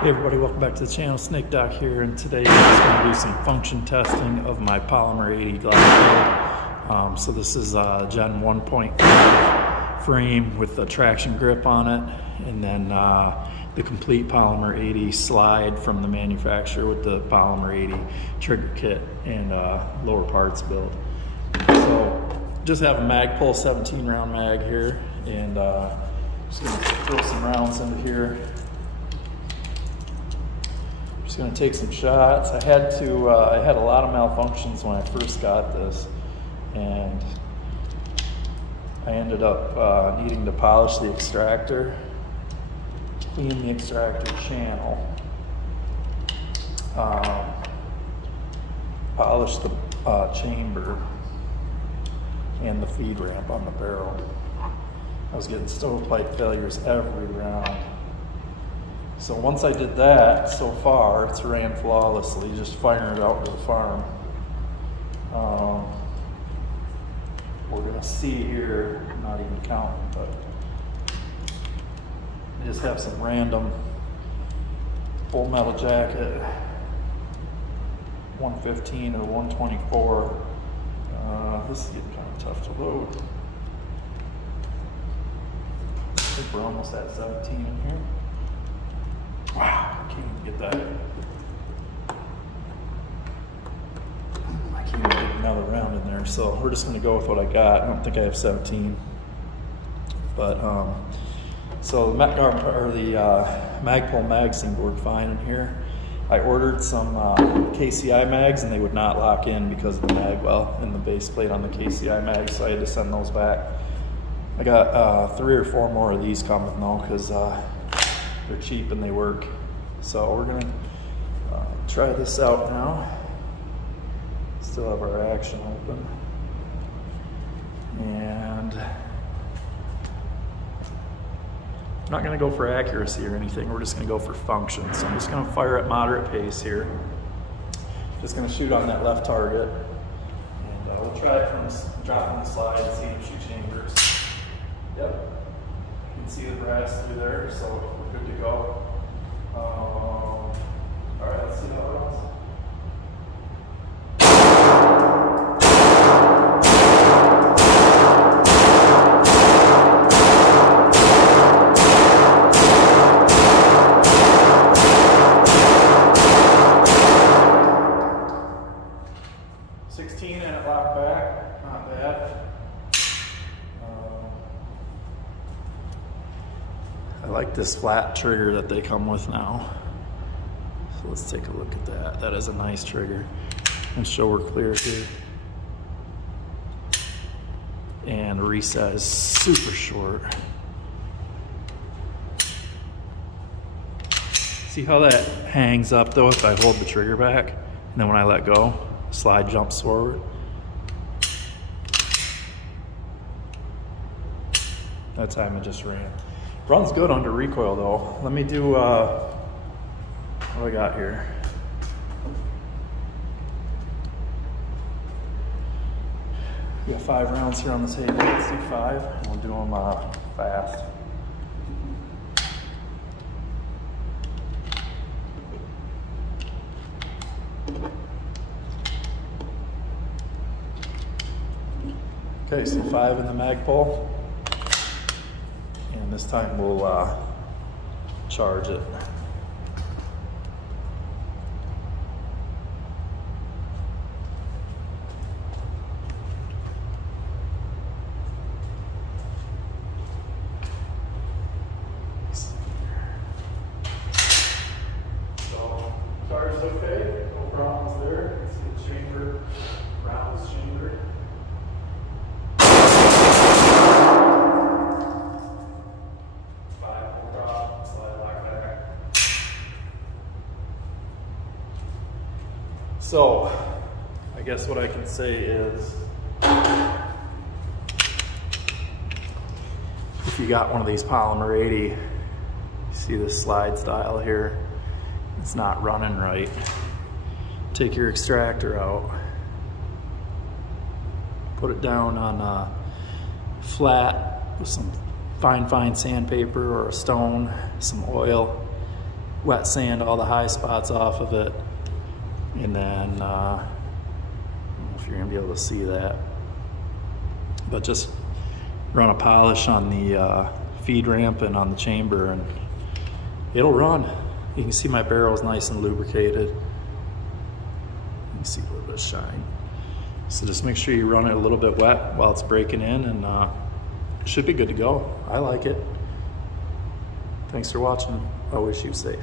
Hey everybody, welcome back to the channel. Snake Doc here, and today I'm just going to do some function testing of my polymer80 Glock build. So this is a Gen 1.5 frame with a traction grip on it, and then the complete polymer80 slide from the manufacturer with the polymer80 trigger kit and lower parts build. So just have a Magpul 17 round mag here, and just going to throw some rounds into here. Going to take some shots. I had a lot of malfunctions when I first got this, and I ended up needing to polish the extractor, clean the extractor channel, polish the chamber and the feed ramp on the barrel. I was getting stovepipe failures every round. So once I did that, so far it's ran flawlessly, just firing it out to the farm. We're gonna see here, I'm not even counting, but I just have some random full metal jacket, 115 or 124. This is getting kind of tough to load. I think we're almost at 17 in here. Wow, I can't even get that. I can't even get another round in there, so we're just gonna go with what I got. I don't think I have 17. But, so the Magpul mags seem to work fine in here. I ordered some KCI mags and they would not lock in because of the mag well and the base plate on the KCI mags, so I had to send those back. I got 3 or 4 more of these coming though, because they're cheap and they work. So we're gonna try this out now. Still have our action open. And I'm not gonna go for accuracy or anything. We're just gonna go for function. So I'm just gonna fire at moderate pace here. Just gonna shoot on that left target. And we'll try it from dropping the slide and seeing if she chambers. Yep. You can see the brass through there, so we're good to go. All right, let's see how it goes. And it locked back, not bad. I like this flat trigger that they come with now. So let's take a look at that. That is a nice trigger. And show we're clear here. And the reset is super short. See how that hangs up though if I hold the trigger back? And then when I let go, slide jumps forward. That time it just ran. Runs good under recoil though. Let me do, what do I got here? We got 5 rounds here on the table. Let's do 5. We'll do them fast. Okay, so 5 in the Magpul. And this time we'll charge it. So, charge is okay, no problems there. See the chamber, round is chambered. So, I guess what I can say is, if you got one of these polymer80, see this slide style here, it's not running right. Take your extractor out, put it down on flat with some fine sandpaper or a stone, some oil, wet sand all the high spots off of it. And then, I don't know if you're gonna be able to see that, but just run a polish on the feed ramp and on the chamber, and it'll run. You can see my barrel is nice and lubricated. You can see a little bit of shine. So just make sure you run it a little bit wet while it's breaking in, and it should be good to go. I like it. Thanks for watching. Always shoot safe.